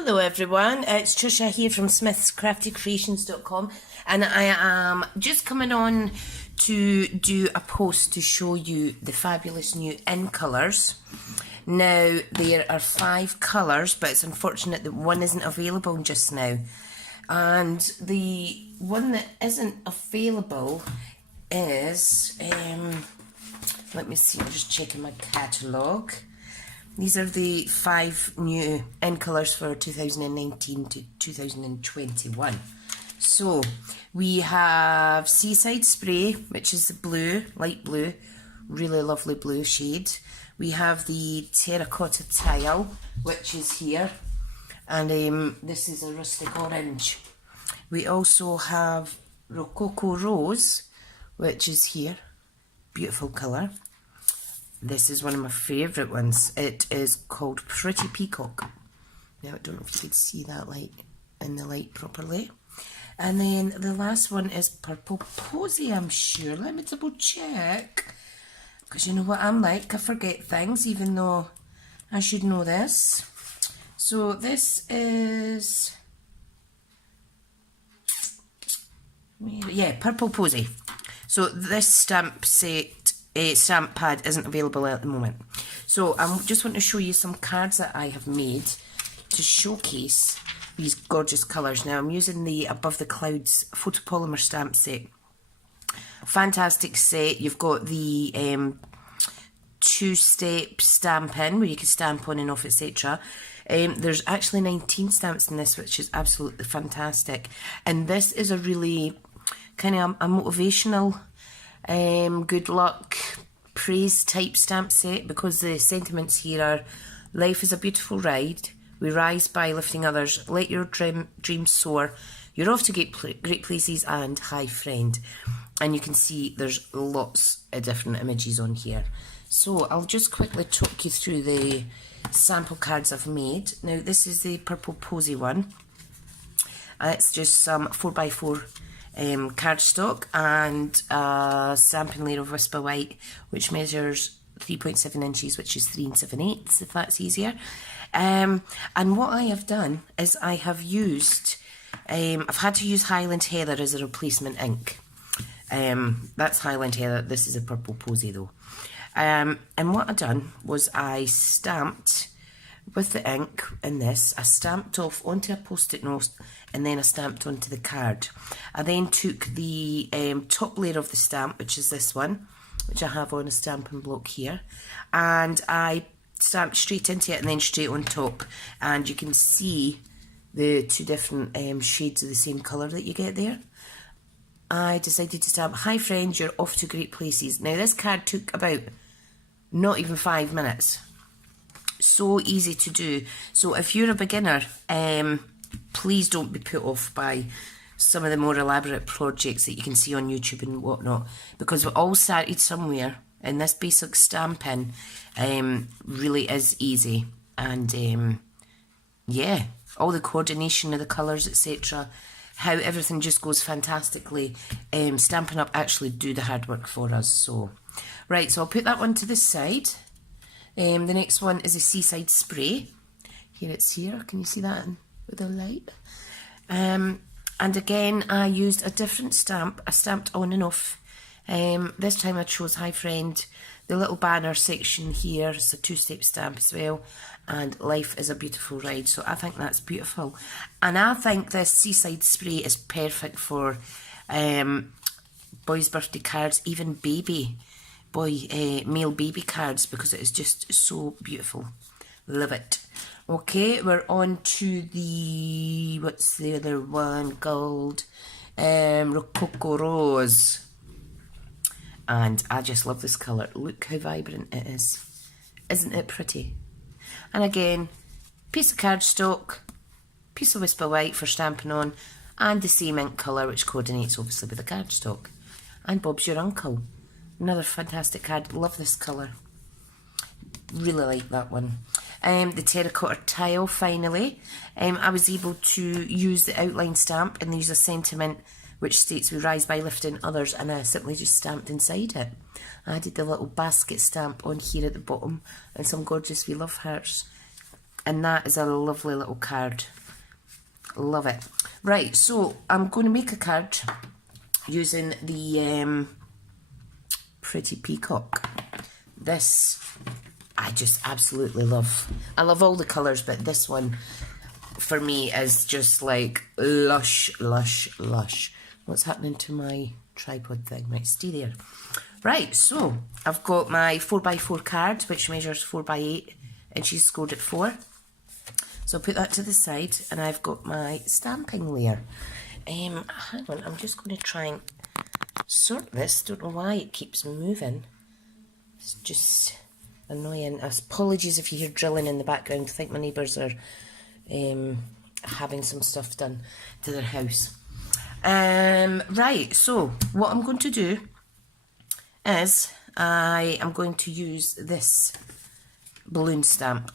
Hello everyone, it's Trisha here from SmithsCraftyCreations.com, and I am just coming on to do a post to show you the fabulous new in colours. Now there are 5 colours, but it's unfortunate that one isn't available just now, and the one that isn't available is, let me see, I'm just checking my catalogue. These are the 5 new in colours for 2019 to 2021. So we have Seaside Spray, which is the blue, light blue, really lovely blue shade. We have the Terracotta Tile, which is here, and this is a rustic orange. We also have Rococo Rose, which is here, beautiful colour. This is one of my favourite ones. It is called Pretty Peacock. Now I don't know if you could see that light in the light properly. And then the last one is Purple Posy, I'm sure. Let me double check. Because you know what I'm like, I forget things even though I should know this. So this is... yeah, Purple Posy. So this stamp pad isn't available at the moment. So I just want to show you some cards that I have made to showcase these gorgeous colours. Now I'm using the Above the Clouds photopolymer stamp set. Fantastic set. You've got the 2-step stampin where you can stamp on and off, etc. There's actually 19 stamps in this, which is absolutely fantastic. And this is a really kind of a motivational good luck, praise type stamp set, because the sentiments here are: life is a beautiful ride, we rise by lifting others, let your dreams soar, you're off to great places, and hi friend. And you can see there's lots of different images on here. So I'll just quickly talk you through the sample cards I've made. Now this is the Purple Posy one. It's just some 4x4 cardstock and a stamping layer of Whisper White, which measures 3.7 inches, which is 3 7/8, if that's easier. And what I have done is I have used, I've had to use Highland Heather as a replacement ink. That's Highland Heather, this is a Purple Posy though. And what I've done was I stamped with the ink in this, I stamped off onto a post-it note, and then I stamped onto the card. I then took the top layer of the stamp, which is this one, which I have on a stamping block here, and I stamped straight into it and then straight on top, and you can see the 2 different shades of the same colour that you get there. I decided to stamp, hi friends, you're off to great places. Now this card took about not even 5 minutes. So easy to do. So if you're a beginner, please don't be put off by some of the more elaborate projects that you can see on YouTube and whatnot, because we all started somewhere, and this basic stamping really is easy. And yeah, all the coordination of the colours, etc., how everything just goes fantastically. Stampin' Up actually do the hard work for us. So right, so I'll put that one to the side. The next one is a Seaside Spray. Here it's here, can you see that with the light? And again, I used a different stamp. I stamped on and off. This time I chose Hi Friend. The little banner section here is a 2-step stamp as well. And life is a beautiful ride. So I think that's beautiful. And I think this Seaside Spray is perfect for boys' birthday cards, even male baby cards, because it is just so beautiful. Love it. Okay, we're on to the, what's the other one called? Rococo Rose. And I just love this colour. Look how vibrant it is. Isn't it pretty? And again, piece of cardstock, piece of Whisper White for stamping on, and the same ink colour, which coordinates obviously with the cardstock. And Bob's your uncle. Another fantastic card. Love this colour. Really like that one. The Terracotta Tile, finally. I was able to use the outline stamp and use a sentiment which states we rise by lifting others, and I simply just stamped inside it. I did the little basket stamp on here at the bottom and some gorgeous We Love Hearts. And that is a lovely little card. Love it. Right, so I'm going to make a card using the Pretty Peacock. This I just absolutely love. I love all the colours, but this one for me is just like lush, lush, lush. What's happening to my tripod thing? Right, stay there. Right, so I've got my 4x4 card, which measures 4x8 and she's scored at 4. So I'll put that to the side, and I've got my stamping layer. Hang on, I'm just going to try and sort this. Don't know why it keeps moving. It's just annoying. Apologies if you hear drilling in the background. I think my neighbours are having some stuff done to their house. Right, so what I'm going to do is I am going to use this balloon stamp.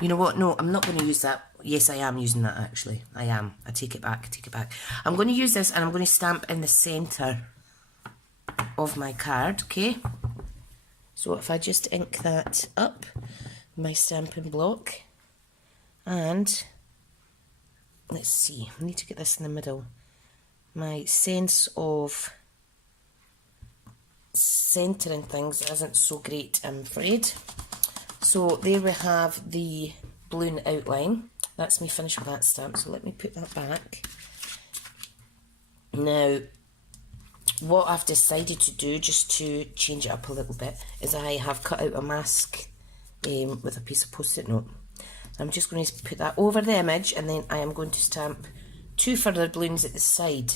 You know what? No, I'm not going to use that. Yes, I am using that actually. I am. I take it back. I take it back. I'm going to use this and I'm going to stamp in the centre of my card, okay? So if I just ink that up, my stamping block, and let's see, I need to get this in the middle. My sense of centering things isn't so great, I'm afraid. So there we have the balloon outline. That's me finished with that stamp, so let me put that back. Now, what I've decided to do, just to change it up a little bit, is I have cut out a mask with a piece of post-it note. I'm just going to put that over the image, and then I am going to stamp 2 further balloons at the side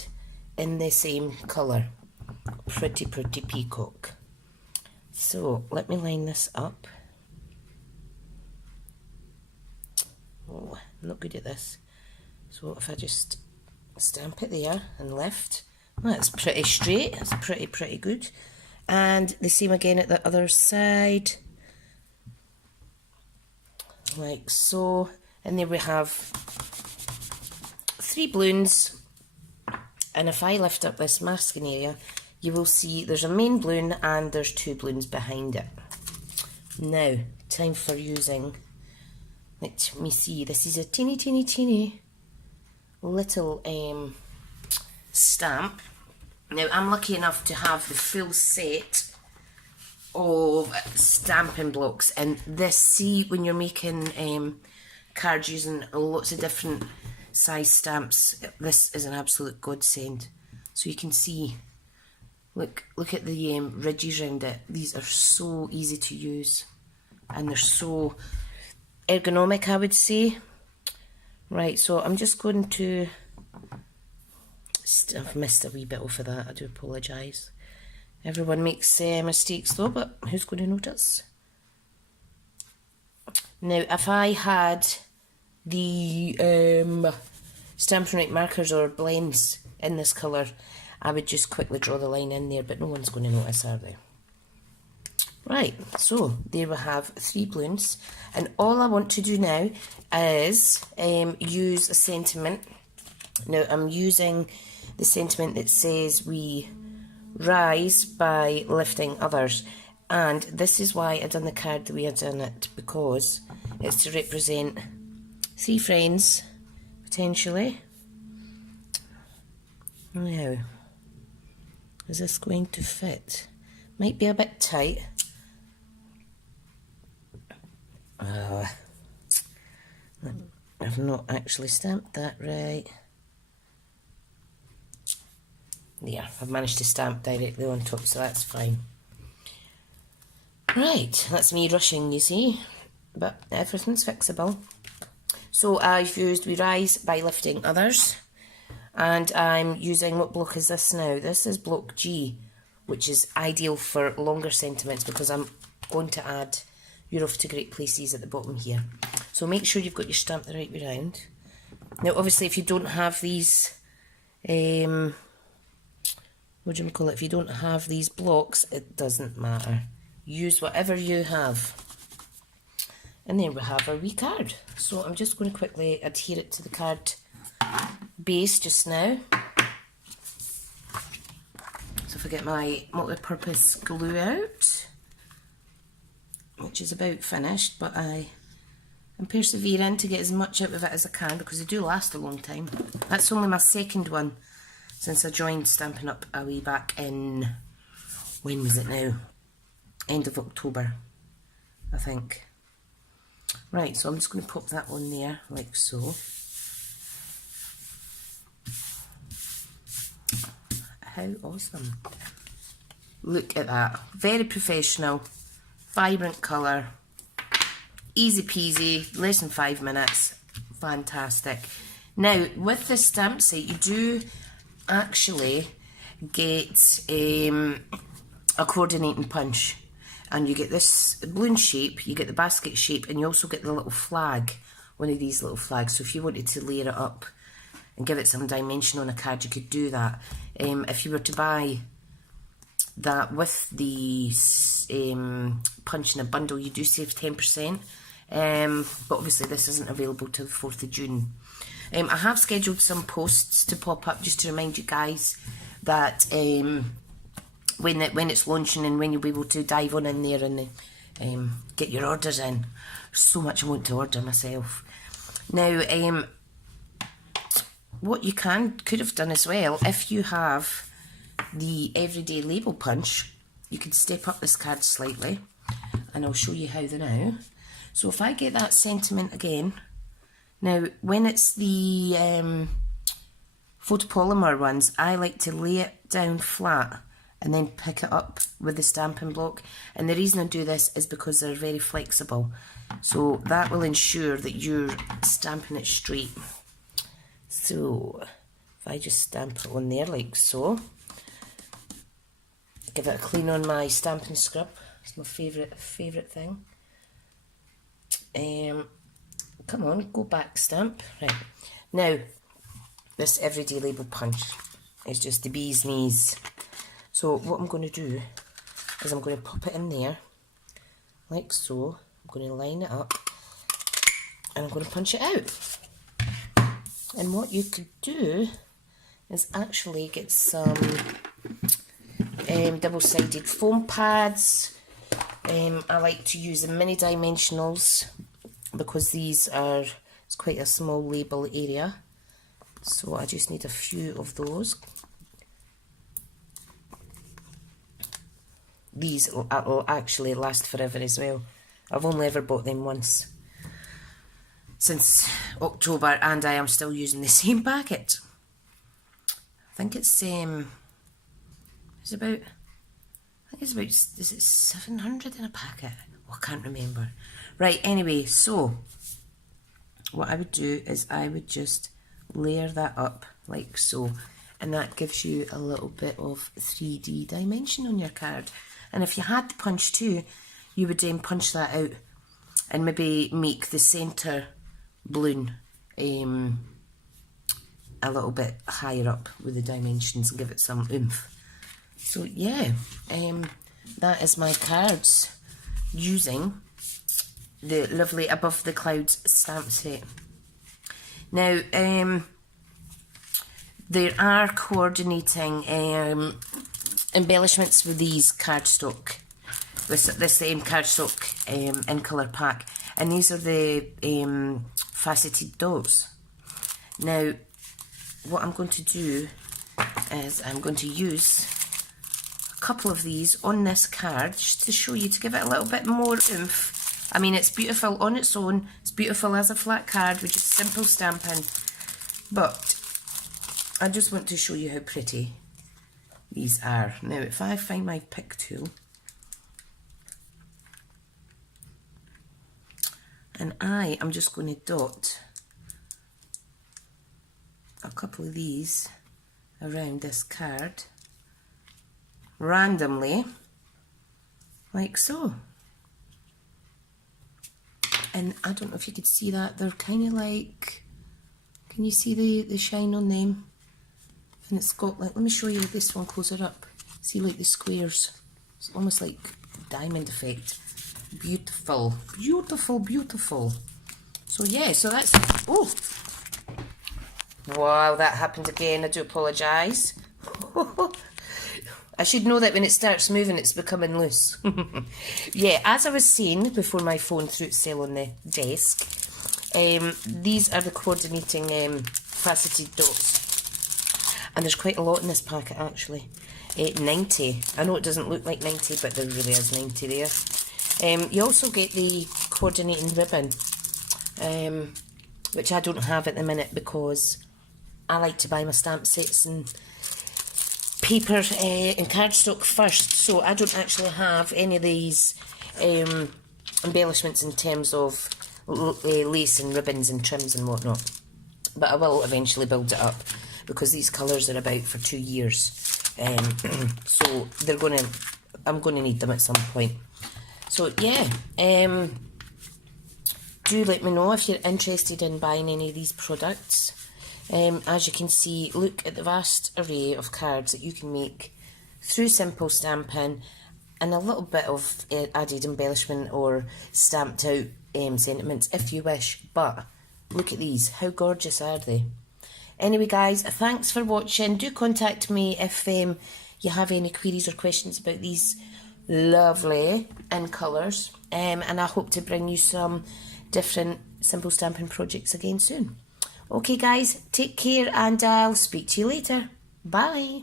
in the same colour. Pretty, Pretty Peacock. So, let me line this up. Oh, I'm not good at this. So if I just stamp it there and lift, that's pretty straight. That's pretty good. And the same again at the other side, like so. And there we have 3 balloons. And if I lift up this masking area, you will see there's a main balloon and there's 2 balloons behind it. Now, time for using. Let me see, this is a teeny little stamp. Now I'm lucky enough to have the full set of stamping blocks, and this, see, when you're making cards using lots of different size stamps, this is an absolute godsend. So you can see, look at the ridges around it. These are so easy to use and they're so ergonomic, I would say. Right, so I'm just going to, I've missed a wee bit off of that, I do apologise. Everyone makes mistakes though, but who's going to notice? Now, if I had the Stampin' Up markers or blends in this colour, I would just quickly draw the line in there, but no one's going to notice, are they? Right, so there we have 3 balloons, and all I want to do now is use a sentiment. Now I'm using the sentiment that says we rise by lifting others, and this is why I've done the card the way I've done it, because it's to represent 3 friends, potentially. Now, is this going to fit? Might be a bit tight. I've not actually stamped that right. Yeah, I've managed to stamp directly on top, so that's fine. Right, that's me rushing, you see, but everything's fixable. So I've used we rise by lifting others, and I'm using, what block is this now? This is block G, which is ideal for longer sentiments because I'm going to add "You're off to great places" at the bottom here. So make sure you've got your stamp the right way round. Now obviously if you don't have these, what do you call it, if you don't have these blocks, it doesn't matter. Use whatever you have. And there we have our wee card. So I'm just going to quickly adhere it to the card base just now. So if I get my multi-purpose glue out, which is about finished, but I and persevering to get as much out of it as I can, because they do last a long time. That's only my second one since I joined Stampin' Up a way back in, when was it now? End of October, I think. Right, so I'm just going to pop that on there, like so. How awesome. Look at that. Very professional, vibrant colour, easy peasy, less than 5 minutes. Fantastic. Now, with this stamp set, you do actually get a coordinating punch. And you get this balloon shape, you get the basket shape, and you also get the little flag, one of these little flags. So if you wanted to layer it up and give it some dimension on a card, you could do that. If you were to buy that with the punch in a bundle, you do save 10%. But obviously this isn't available till the 4th of June. I have scheduled some posts to pop up just to remind you guys that when it's launching and when you'll be able to dive on in there and get your orders in. So much I want to order myself. Now, what you could have done as well, if you have the everyday label punch, you could step up this card slightly, and I'll show you how now. So if I get that sentiment again, now when it's the photopolymer ones, I like to lay it down flat and then pick it up with the stamping block. And the reason I do this is because they're very flexible. So that will ensure that you're stamping it straight. So if I just stamp it on there like so, give it a clean on my stamping scrub. It's my favourite thing. Come on, go back stamp. Right. Now, this everyday label punch is just the bee's knees. So what I'm going to do is I'm going to pop it in there, like so. I'm going to line it up, and I'm going to punch it out. And what you could do is actually get some double-sided foam pads. I like to use the mini dimensionals because these are, it's quite a small label area. So I just need a few of those. These will actually last forever as well. I've only ever bought them once since October, and I am still using the same packet. I think it's about, is it 700 in a packet? Oh, I can't remember. Right, anyway, so what I would do is I would just layer that up like so, and that gives you a little bit of 3D dimension on your card. And if you had the punch too, you would then punch that out and maybe make the centre balloon a little bit higher up with the dimensions and give it some oomph. So yeah, that is my cards using the lovely Above the Clouds stamp set. Now, there are coordinating embellishments with these cardstock, this cardstock in colour pack, and these are the faceted dots. Now, what I'm going to do is I'm going to use a couple of these on this card just to show you, to give it a little bit more oomph. I mean, it's beautiful on its own, it's beautiful as a flat card with just simple stamping, but I just want to show you how pretty these are. Now, if I find my pick tool, and I am just going to dot a couple of these around this card randomly, like so. And I don't know if you could see that, they're kind of like, can you see the shine on them? And it's got like, let me show you this one closer up. See, like the squares, it's almost like diamond effect. Beautiful, beautiful, beautiful. So yeah, so that's, oh, wow, that happened again, I do apologise. I should know that when it starts moving, it's becoming loose. Yeah, as I was saying before my phone threw its cell on the desk, These are the coordinating faceted dots. And there's quite a lot in this packet actually. 90. I know it doesn't look like 90, but there really is 90 there. You also get the coordinating ribbon, which I don't have at the minute because I like to buy my stamp sets and paper and cardstock first, so I don't actually have any of these embellishments in terms of lace and ribbons and trims and whatnot. But I will eventually build it up because these colours are about for 2 years, so I'm gonna need them at some point. So yeah, do let me know if you're interested in buying any of these products. As you can see, look at the vast array of cards that you can make through simple stamping and a little bit of added embellishment or stamped out sentiments if you wish. But look at these, how gorgeous are they? Anyway guys, thanks for watching. Do contact me if you have any queries or questions about these lovely in colours, and I hope to bring you some different simple stamping projects again soon. Okay guys, take care and I'll speak to you later. Bye.